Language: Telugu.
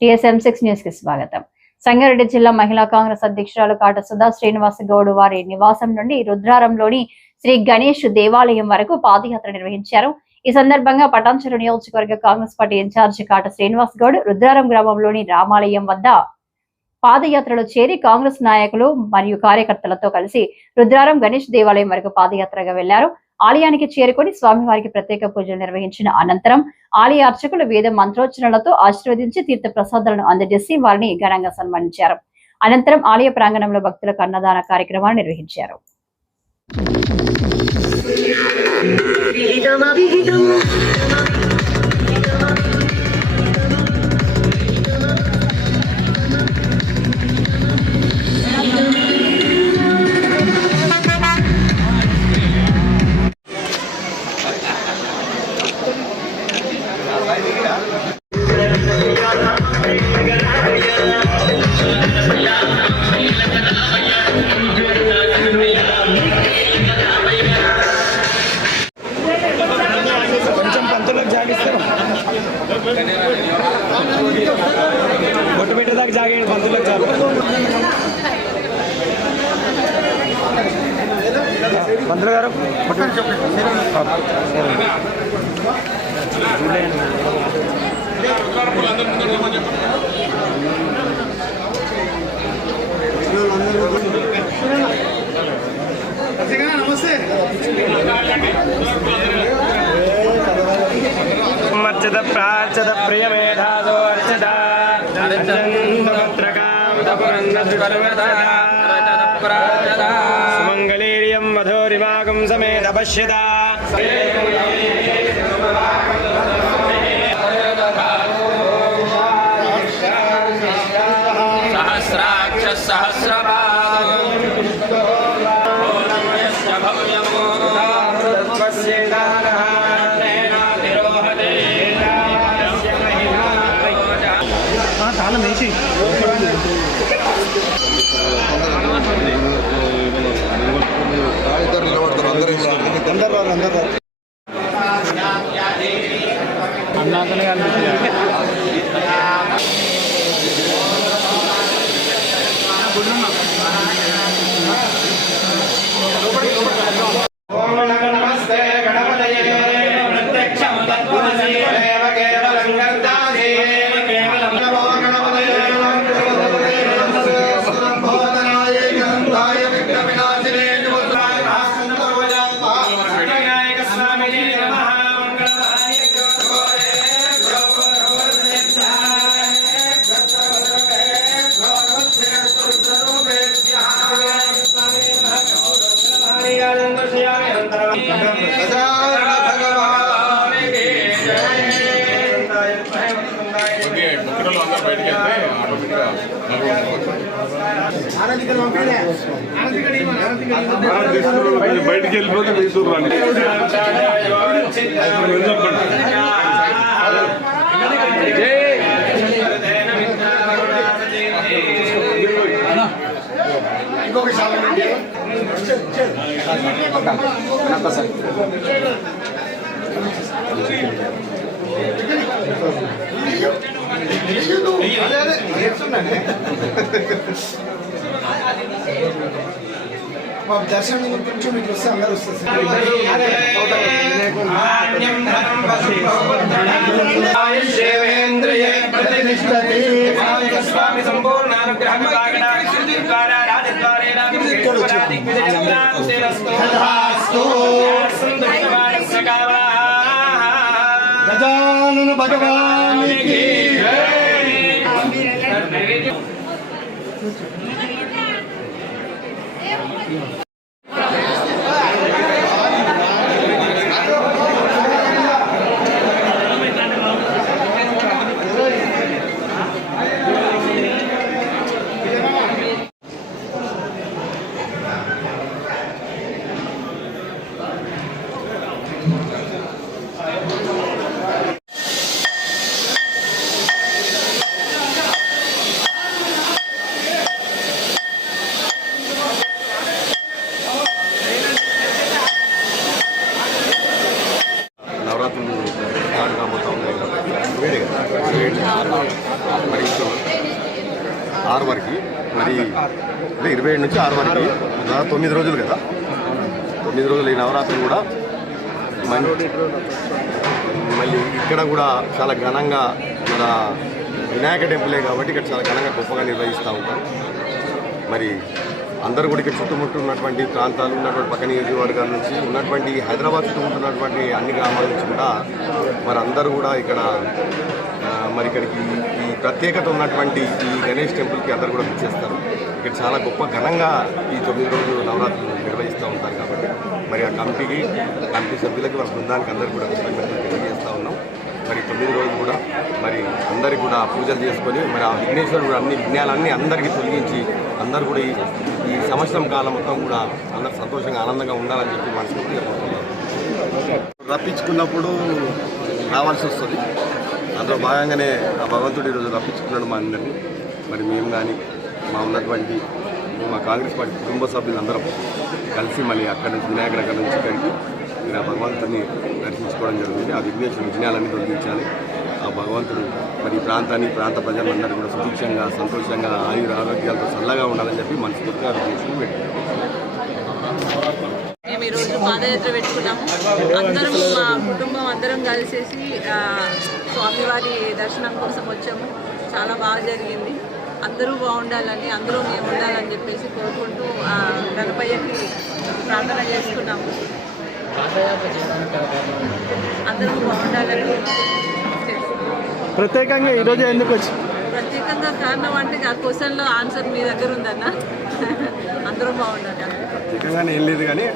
TSM6 న్యూస్ కి స్వాగతం. సంగారెడ్డి జిల్లా మహిళా కాంగ్రెస్ అధ్యక్షురాలు కాట సుధా శ్రీనివాస గౌడ్ వారి నివాసం నుండి రుద్రారంలోని శ్రీ గణేష్ దేవాలయం వరకు పాదయాత్ర నిర్వహించారు. ఈ సందర్భంగా పటాన్చెరు నియోజకవర్గ కాంగ్రెస్ పార్టీ ఇన్ఛార్జి కాట శ్రీనివాస్ గౌడ్ రుద్రారం గ్రామంలోని రామాలయం వద్ద పాదయాత్రలో చేరి కాంగ్రెస్ నాయకులు మరియు కార్యకర్తలతో కలిసి రుద్రారం గణేష్ దేవాలయం వరకు పాదయాత్రగా వెళ్లారు. ఆలయానికి చేరుకొని స్వామివారికి ప్రత్యేక పూజలు నిర్వహించిన అనంతరం ఆలయ అర్చకులు వేద మంత్రోచ్చరణలతో ఆశీర్వదించి తీర్థ ప్రసాదాలను అందజేసి వారిని ఘనంగా సన్మానించారు. అనంతరం ఆలయ ప్రాంగణంలో భక్తులకు అన్నదాన కార్యక్రమాన్ని నిర్వహించారు. బొట్టు పెట్టేదాకా జాగండి పంతులకు చాలు. పంతులు గారు నమస్తే. అర్చత ప్రార్చత ప్రియమేధాదో అర్చత సుమంగళీర్యం మధురిమాగం సమేత పశ్యత. సహస్రాక్ష సహస్రపాద తాళం వేసి అన్నాకనే కనిపిస్తుంది. బయటికి వెళ్ళిపోతే తీసుకురు రండి. మా దర్శనం కొంచెం ఇట్లా వస్తే అందరూ వస్తారు. గజానన భగవానికి మరి 6 వరకు మరి అంటే 27 నుంచి 6 వరకు 9 రోజులు కదా. 9 రోజులు ఈ నవరాత్రులు కూడా మళ్ళీ ఇక్కడ కూడా చాలా ఘనంగా మన వినాయక టెంపులే కాబట్టి ఇక్కడ చాలా ఘనంగా గొప్పగా నిర్వహిస్తూ ఉంటారు. మరి అందరూ కూడా ఇక్కడ చుట్టుముట్టు ఉన్నటువంటి ప్రాంతాలు ఉన్నటువంటి పక్క నియోజకవర్గాల నుంచి ఉన్నటువంటి హైదరాబాద్ చుట్టుముట్టున్నటువంటి అన్ని గ్రామాల నుంచి కూడా మరి అందరూ కూడా ఇక్కడ మరి ఇక్కడికి ఈ ప్రత్యేకత ఉన్నటువంటి ఈ గణేష్ టెంపుల్కి అందరూ కూడా విచ్చేస్తారు. ఇక్కడ చాలా గొప్ప ఘనంగా ఈ 9 రోజులు నవరాత్రులు నిర్వహిస్తూ ఉంటారు కాబట్టి మరి ఆ కమిటీ సభ్యులకి వాళ్ళ బృందానికి అందరికీ కూడా కృతజ్ఞతలు తెలియజేస్తూ ఉన్నాం. మరి 9 రోజులు కూడా మరి అందరికీ కూడా పూజలు చేసుకొని మరి ఆ విఘ్నేశ్వరుడు అన్ని విఘ్నాలన్నీ అందరికీ తొలగించి అందరూ కూడా ఈ సంవత్సరం కాలం మొత్తం కూడా అందరూ సంతోషంగా ఆనందంగా ఉండాలని చెప్పి మనస్ఫూర్తిగా కోరుకుంటున్నాం. రప్పించుకున్నప్పుడు రావాల్సి వస్తుంది. అందులో భాగంగానే ఆ భగవంతుడు ఈరోజు రప్పించుకున్నాడు మా అందరినీ. మరి మేము కానీ మా కాంగ్రెస్ పార్టీ కుటుంబ సభ్యులందరం కలిసి మళ్ళీ అక్కడి నుంచి వినాయక దగ్గర నుంచి ఇక్కడికి ఆ భగవంతుడిని దర్శించుకోవడం జరుగుతుంది. ఆ విఘ్నేశ్వర విఘ్నాలన్నీ తొలగించాలి. ఆ భగవంతుడు మరి ఈ ప్రాంత ప్రజలందరూ కూడా సుభిక్షంగా సంతోషంగా ఆరోగ్యాలతో చల్లగా ఉండాలని చెప్పి మనస్ఫూర్తిగా విఘ్నేశ్వరుని పెట్టుకుంటాం. మేము ఈరోజు పాదయాత్ర పెట్టుకున్నాము. అందరం మా కుటుంబం అందరం కలిసేసి స్వామివారి దర్శనం కోసం వచ్చాము. చాలా బాగా జరిగింది. అందరూ బాగుండాలని, అందరూ మేము ఉండాలని చెప్పేసి కోరుకుంటూ గణపయ్యకి ప్రార్థన చేసుకున్నాము. అందరూ బాగుండాలని ప్రత్యేకంగా ఈరోజు ఎందుకు వచ్చి ప్రత్యేకంగా కారణం అంటే ఆ క్వశ్చన్లో ఆన్సర్ మీ దగ్గర ఉందన్న. అందరూ బాగుండాలి. ప్రత్యేకంగానే ఏం లేదు కానీ